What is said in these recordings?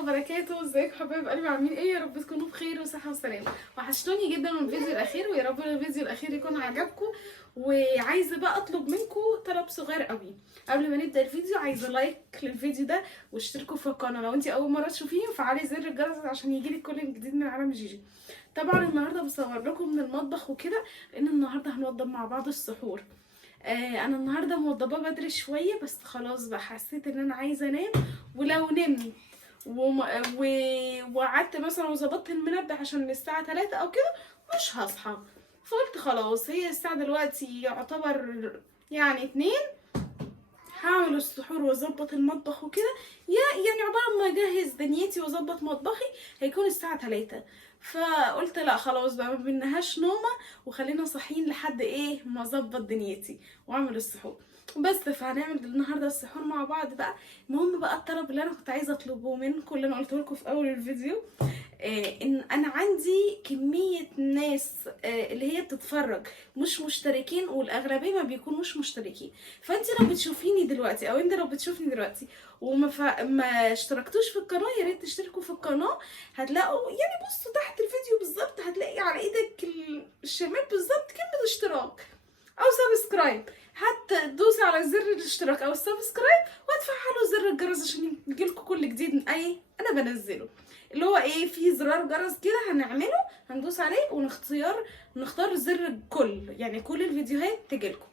وبركاته. ازيكم حبايب قلبي؟ عاملين ايه؟ يا رب تكونوا بخير وصحه وسلامه. وحشتوني جدا من الفيديو الاخير، ويا رب الفيديو الاخير يكون عجبكم. وعايزه بقى اطلب منكم طلب صغير قوي. قبل ما نبدا الفيديو عايزه لايك للفيديو ده واشتركوا في القناه لو انت اول مره تشوفيني، وفعلي زر الجرس عشان يجيلك كل جديد من عالم جيجي. طبعا النهارده بصور لكم من المطبخ وكده، لان النهارده هنوضب مع بعض السحور. انا النهارده موضبه بدري شويه، بس خلاص بقى حسيت ان انا عايزه انام. ولو نمت وقعدت مثلا وظبطت المنبه عشان الساعه 3 او كده مش هصحى. فقلت خلاص، هي الساعه دلوقتي يعتبر يعني 2. هعمل السحور واظبط المطبخ وكده، يعني عقبال ما اجهز دنيتي واظبط مطبخي هيكون الساعه 3. فقلت لا خلاص بقى، ما بينهاش نومه، وخلينا صاحيين لحد ايه ما اظبط دنيتي واعمل السحور. بس فهنعمل النهارده السحور مع بعض بقى. المهم بقى الطلب اللي انا كنت عايزه اطلبه منكم، اللي انا قلته لكم في اول الفيديو، ان انا عندي كمية ناس اللي هي بتتفرج مش مشتركين، والاغلبية ما بيكونوش مشتركين. فانت لو بتشوفيني دلوقتي، او انت لو بتشوفني دلوقتي ما اشتركتوش في القناة، يا ريت تشتركوا في القناة. هتلاقوا يعني بصوا تحت الفيديو بالظبط، هتلاقي على ايدك الشمال بالظبط كلمة اشتراك او سبسكرايب. هتدوسي على زر الاشتراك او السبسكرايب، وتفعلوا زر الجرس عشان يجيلكوا كل جديد من انا بنزله. اللي هو ايه، في زرار جرس كده هنعمله، هندوس عليه نختار زر الكل، يعني كل الفيديوهات تجيلكم.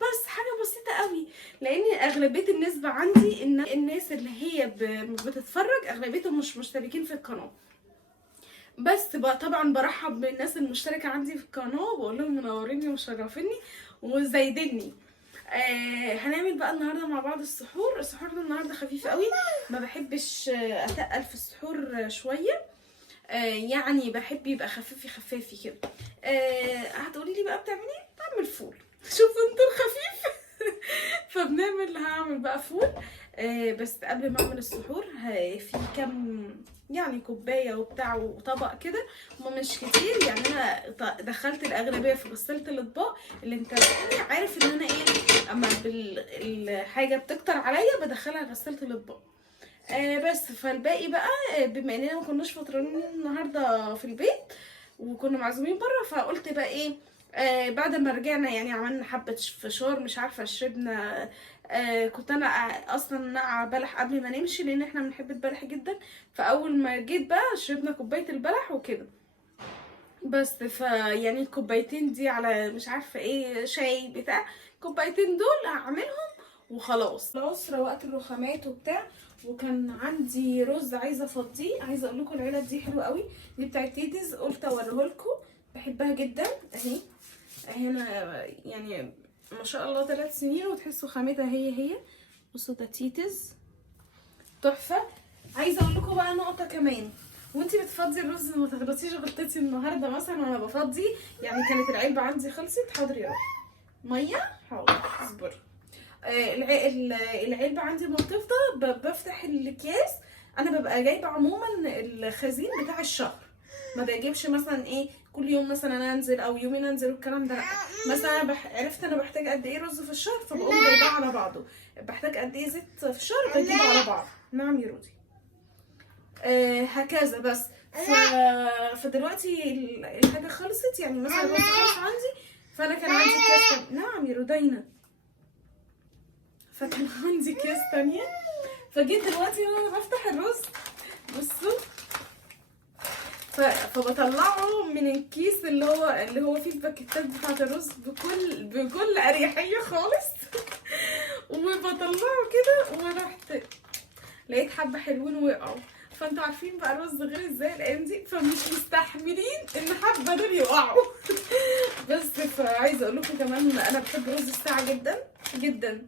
بس حاجه بسيطه قوي، لان اغلبيه النسبه عندي ان الناس اللي هي بتتفرج اغلبيتهم مش مشتركين في القناه. بس بقى طبعا برحب بالناس المشتركه عندي في القناه، وبقول لهم منوريني ومشرفيني وزايديني. هنعمل بقى النهارده مع بعض السحور ده النهارده خفيف قوي. ما بحبش اتقل في السحور شويه. يعني بحب يبقى خفيفي خفافي كده. هتقولي لي بقى بتعملي ايه؟ بعمل فول. شوفوا انتوا الخفيف. هعمل بقى فول. بس قبل ما اعمل السحور في كام يعني كوبايه وبتاع وطبق كده، هما مش كتير يعني. انا دخلت الاغلبيه في غسالة الاطباق. اللي انت عارف ان انا ايه، اما الحاجه بتكتر عليا بدخلها غسالة الاطباق. بس فالباقي بقى، بما اننا ما كناش فطرانين النهارده في البيت وكنا معزومين بره، فقلت بقى ايه، بعد ما رجعنا يعني عملنا حبه فشار، مش عارفه شربنا. كنت انا اصلا نقع بلح قبل ما نمشي، لان احنا بنحب البلح جدا. فاول ما جيت بقى شربنا كوبايه البلح وكده. بس يعني الكوبايتين دي على مش عارفه ايه شاي بتاع، الكوبايتين دول هعملهم وخلاص. روقت الرخامات وبتاع، وكان عندي رز عايزه افضيه. عايزه اقول لكم العلب دي حلوه قوي، دي بتاعت تيتز، قلت اوريه لكم. بحبها جدا اهي. هنا يعني ما شاء الله 3 سنين، وتحسوا خامتها هي. بصوا ده تيتز تحفه. عايزه اقول لكم بقى نقطه كمان، وانتي بتفضي الرز ما تغلطيش غلطتي النهارده. مثلا وانا بفضي، يعني كانت العلبه عندي خلصت، حاضر يا ميه، حاضر اصبر. العلبه عندي ما بتفضى بفتح الاكياس. انا ببقى جايبه عموما الخزين بتاع الشهر، ما بجيبش مثلا ايه كل يوم مثلا انا انزل او يومين انزل والكلام ده. لا، مثلا انا عرفت انا بحتاج قد ايه رز في الشهر، فبقوم جايباه على بعضه. بحتاج قد ايه زيت في الشهر بجيبه على بعض. نعم يا رودي. هكذا بس. فدلوقتي الحاجه خلصت، يعني مثلا الرز خلص عندي، فانا كان عندي كاس نعم يا رودينا. فكان عندي كيس تانية، فجيت دلوقتي وانا بفتح الرز، بصوا، فبطلعه من الكيس اللي هو فيه الباكيتات بتاعت الرز بكل اريحيه خالص. وبطلعه كده، ورحت لقيت حبه حلوين وقعوا. فانتوا عارفين بقى الرز غير ازاي الايام دي، فمش مستحملين ان حبه دول يقعوا. بس فعايزه اقول لكم كمان انا بحب رز الساعه جدا جدا.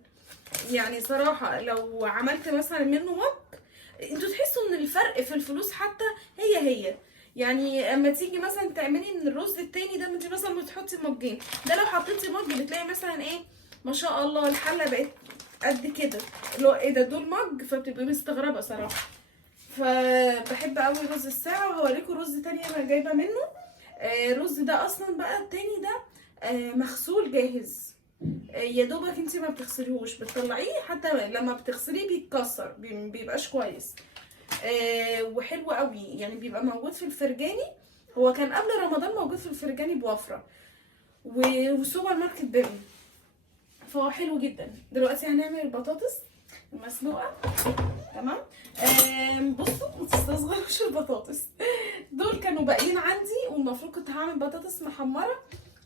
يعني صراحه لو عملت مثلا منه مج، انتوا تحسوا ان الفرق في الفلوس حتى هي. يعني اما تيجي مثلا تعملي من الرز التاني ده، انت مثلا بتحطي مجين، ده لو حطيتي مج بتلاقي مثلا ايه، ما شاء الله الحله بقت قد كده، اللي هو ايه ده، دول مج، فبتبقي مستغربه صراحه. فبحب قوي رز الساعه، وهوريكم رز تاني انا جايبه منه. الرز ده اصلا بقى التاني ده مغسول جاهز. يا دوبك انتي ما بتغسليهوش، بتطلعيه، حتى لما بتغسليه بيتكسر، بيبقاش كويس. وحلو قوي يعني، بيبقى موجود في الفرجاني. هو كان قبل رمضان موجود في الفرجاني بوفره وسوبر ماركت بيرن، فهو حلو جدا. دلوقتي هنعمل البطاطس المسلوقه. تمام. بصوا ما تستصغروش البطاطس، دول كانوا باقيين عندي، والمفروض كنت هعمل بطاطس محمره،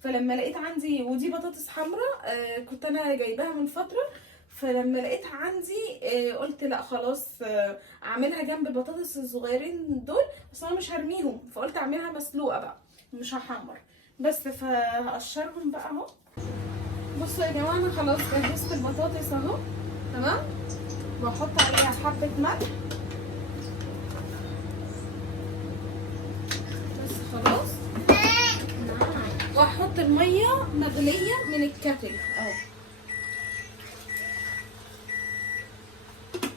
فلما لقيت عندي ودي بطاطس حمراء كنت انا جايباها من فتره، فلما لقيتها عندي قلت لا خلاص اعملها جنب البطاطس الصغيرين دول، بس انا مش هرميهم، فقلت اعملها مسلوقه بقى مش هحمر بس. فهقشرهم بقى اهو. بصوا يا جماعه انا خلاص جهزت البطاطس اهو. تمام. واحط عليها حبه ملح بس خلاص. واحط الميه مغليه من الكاتل اهو.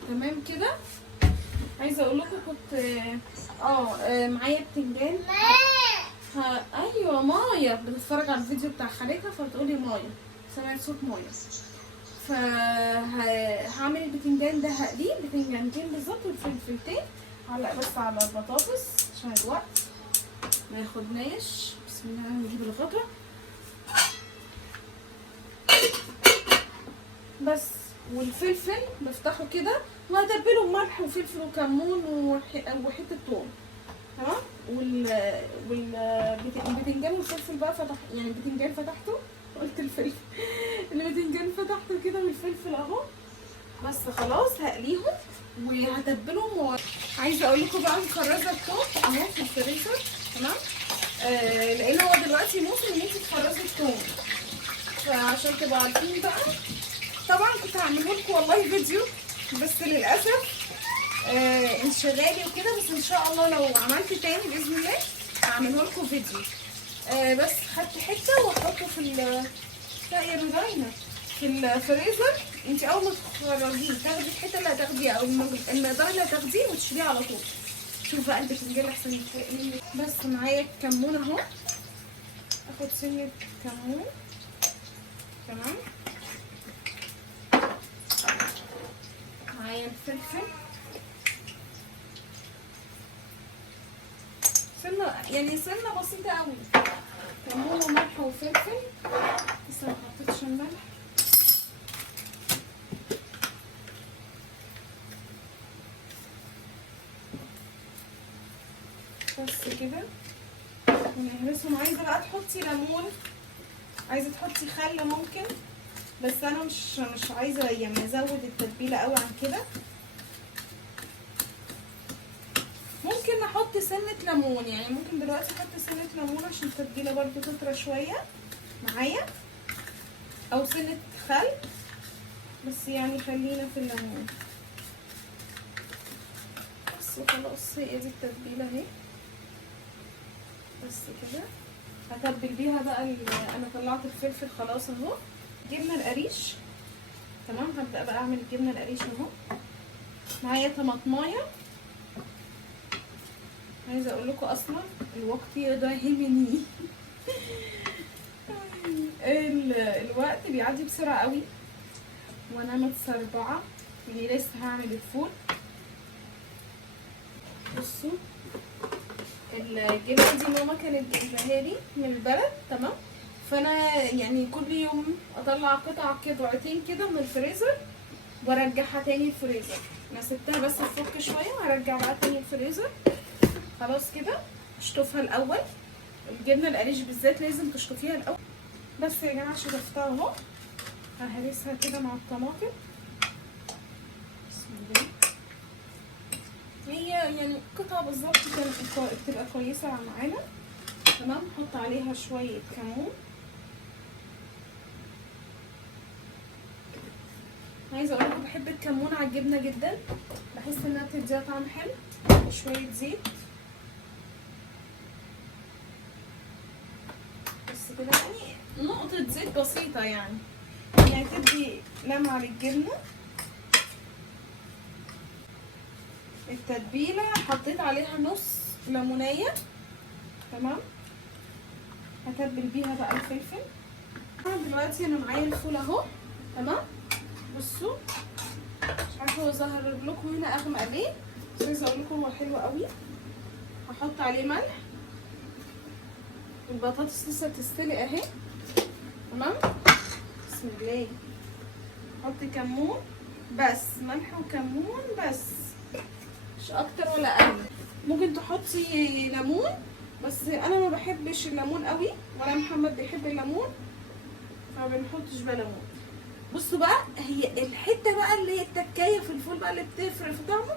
تمام كده. عايزه اقول لكم كنت معايا بتنجان. ايوه مايا بتتفرج على الفيديو بتاع خالتها فبتقولي مايا، سمعت صوت مايا. فهعمل البتنجان ده، هقليه بتنجانتين بالظبط والفلفلتين، علق بس على البطاطس عشان الوقت ما ياخدناش. بسم الله نجيب الغطا بس. والفلفل بفتحه كده وهتبله بملح وفلفل وكمون وحته ثوم. تمام. والبتنجان والفلفل بقى يعني البتنجان فتحته، قلت الفلفل البتنجان فتحته كده والفلفل اهو بس. خلاص هقليهم وهتبلهم عايزه اقول لكم بقى مفرزه الثوم اهو في الفريزر. تمام. لان هو دلوقتي موسم ان انت تفرزي الثوم، فعشان تبقوا عارفين بقى. طبعا كنت هعمله لكم والله فيديو بس للاسف انشغالي وكده، بس ان شاء الله لو عملت تاني باذن الله هعمله لكم فيديو. بس خدت حته واحطه في يا رودينا في الفريزر. انت اول ما تخرجيه تاخدي الحته اللي هتاخديها او المقدار اللي هتاخديه وتشيليه على طول. شوف بقى البتنجان احسن يتحرق مني. بس معايا كمون اهو، اخد سنه كمون. تمام. معايا الفلفل سنه، يعني سنه بسيطه قوي، كمون وملح وفلفل. لسه ما حطيتش الملح. بس كده ونهرسهم. عايزه بقى تحطي ليمون، عايزه تحطي خل ممكن، بس انا مش عايزه يعني ازود التتبيله قوي عن كده. ممكن احط سنه ليمون، يعني ممكن دلوقتي احط سنه ليمون عشان التتبيله برضو تطرى شويه معايا، او سنه خل، بس يعني خلينا في الليمون بس. خلاص هي دي التتبيله اهي بس كده. هتبل بيها بقى انا طلعت الفلفل خلاص اهو. جبنه القريش. تمام. هبدا بقى اعمل الجبنه القريش اهو. معايا طماطمايه. عايزه اقول لكم اصلا الوقت يداهمني الوقت بيعدي بسرعه قوي وانا متسربعه يعني لسه هعمل الفول. بصوا الجبنه دي ماما كانت جايباها لي من البلد. تمام. فانا يعني كل يوم اطلع قطعتين كده من الفريزر وارجعها تاني الفريزر. انا سبتها بس تفك شويه وهرجع بقى تاني الفريزر. خلاص كده اشطفها الاول. الجبنه القريش بالذات لازم تشطفيها الاول. بس يا جماعه شطفتها اهو. ههرسها كده مع الطماطم. بسم الله. هي يعني قطعه بالظبط بتبقى كويسه معانا. تمام. نحط عليها شويه كمون. عايزه اقول لكم بحب الكمون على الجبنه جدا، بحس انها بتديها طعم حلو. شويه زيت بس كده، يعني نقطه زيت بسيطه يعني تدي لمعه للجبنه. التتبيله حطيت عليها نص ليمونيه. تمام. هتبل بيها بقى الفلفل. دلوقتي انا معايا الفول اهو. تمام. بصوا مش عارفه هو ظهر لكم هنا اغمق ليه، بس عايزه اقول لكم هو حلو قوي. هحط عليه ملح، البطاطس لسه تستوي اهي. تمام، بسم الله. حط كمون بس، ملح وكمون بس، مش اكتر ولا اقل. ممكن تحطي ليمون بس انا ما بحبش الليمون قوي، ولا محمد بيحب الليمون، فما بنحطش بقى ليمون. بصوا بقى، هي الحته بقى اللي هي التكايه في الفول بقى اللي بتفرق في طعمه،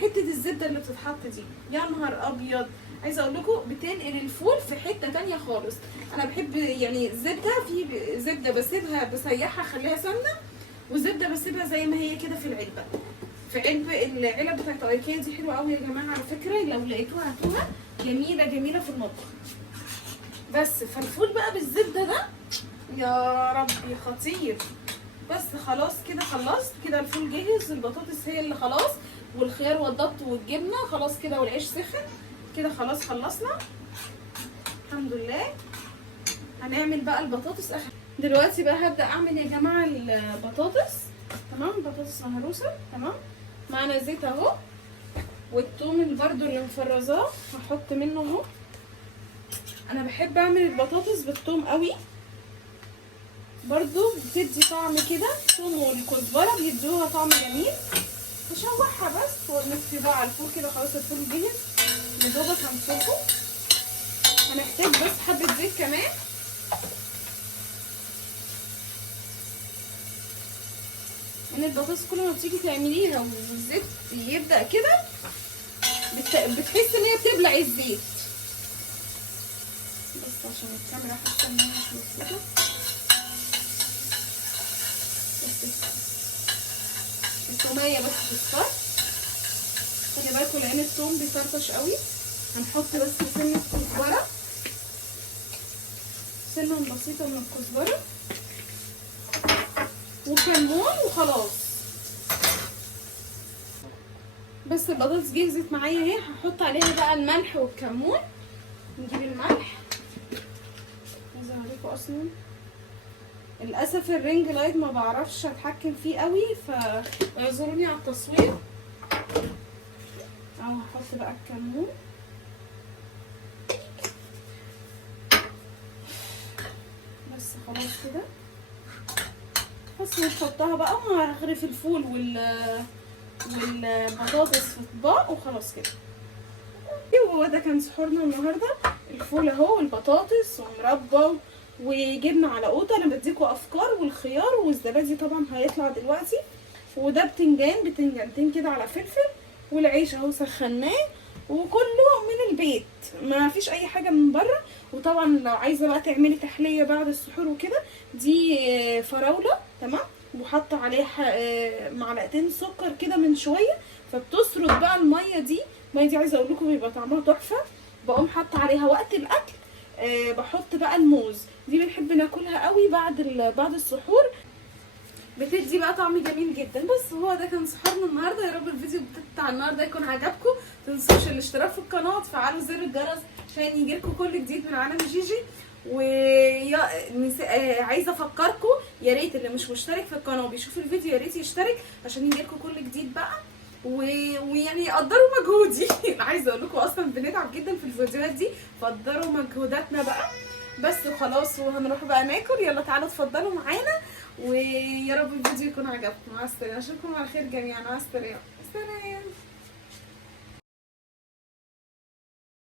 حته الزبده اللي بتتحط دي. يا نهار ابيض، عايزه اقول لكم بتنقل الفول في حته تانية خالص. انا بحب يعني الزبده، في زبده بسيبها بسيحها اخليها سمنه، وزبده بسيبها زي ما هي كده في العلبه. في العلب بتاعت ايكيا دي حلوه قوي يا جماعه على فكره، لو لقيتوها هاتوها، جميله جميله في المطبخ. بس فالفول بقى بالزبده ده يا ربي خطير. بس خلاص كده خلصت كده، الفول جاهز، البطاطس هي اللي خلاص، والخيار والضبط والجبنه خلاص كده، والعيش سخن كده، خلاص خلصنا الحمد لله. هنعمل بقى البطاطس اخر دلوقتي بقى. هبدا اعمل يا جماعه البطاطس. تمام، بطاطس مهروسه. تمام، معانا زيت اهو، والثوم اللي برده اللي مفرزاه هحط منه اهو. انا بحب اعمل البطاطس بالثوم قوي، برضو بتدي طعم كده. الثوم والكزبره بيدوها طعم جميل. هشوحها بس ونكفي بقى على الفول كده. خلاص الفول جاهز، يدوبك هنصبه. هنحتاج بس حبه زيت كمان. ان البطاطس كل ما بتيجي تعمليها والزيت يبدا كده بتحس ان هي بتبلع الزيت. بس عشان الكاميرا حاسه ان هي مش مظبوطه. التوميه بس تصفر، خلي بالكوا لان الثوم بيطرطش قوي. هنحط بس سنه كزبره، سنه بسيطه من الكزبره وكمون وخلاص. بس البطاطس جهزت معايا اهي. هحط عليها بقى الملح والكمون. نجيب الملح، عايزه اوريكم اصلا للاسف الرينج لايت ما بعرفش اتحكم فيه قوي، فاعذروني على التصوير. اهو هحط بقى الكمون بس خلاص كده. بس نحطها بقى وهغرف الفول والبطاطس في اطباق وخلاص كده. وهو ده كان سحورنا النهارده، الفول اهو والبطاطس ومربى وجبنه على قوطه. انا بديكوا افكار، والخيار والزبادي طبعا هيطلع دلوقتي، وده بتنجانتين كده على فلفل، والعيش اهو سخناه، وكله من البيت، ما فيش اي حاجه من بره. وطبعا لو عايزه بقى تعملي تحليه بعد السحور وكده، دي فراوله. تمام، وحاطه عليها معلقتين سكر كده من شويه، فبتسرد بقى الميه دي. الميه دي عايزه اقول لكم بيبقى طعمها تحفه. بقوم حاطه عليها وقت الاكل بحط بقى الموز، دي بنحب ناكلها قوي بعد السحور، بتدي بقى طعم جميل جدا. بس هو ده كان سحورنا النهارده. يا رب الفيديو بتاع النهارده يكون عجبكم. متنسوش الاشتراك في القناه وتفعلوا زر الجرس عشان يجيلكم كل جديد من عالم جيجي. عايزه افكركم، يا ريت اللي مش مشترك في القناه وبيشوف الفيديو يا ريت يشترك عشان يجيلكم كل جديد بقى. ويعني قدروا مجهودي. عايزه اقول لكم اصلا بنتعب جدا في الفيديوهات دي، فقدروا مجهوداتنا بقى. بس وخلاص، وهنروح بقى ناكل. يلا تعالوا اتفضلوا معانا، ويا رب الفيديو يكون عجبكم. مع السلامه، اشوفكم على خير جميعا. مع السلامه. سلام.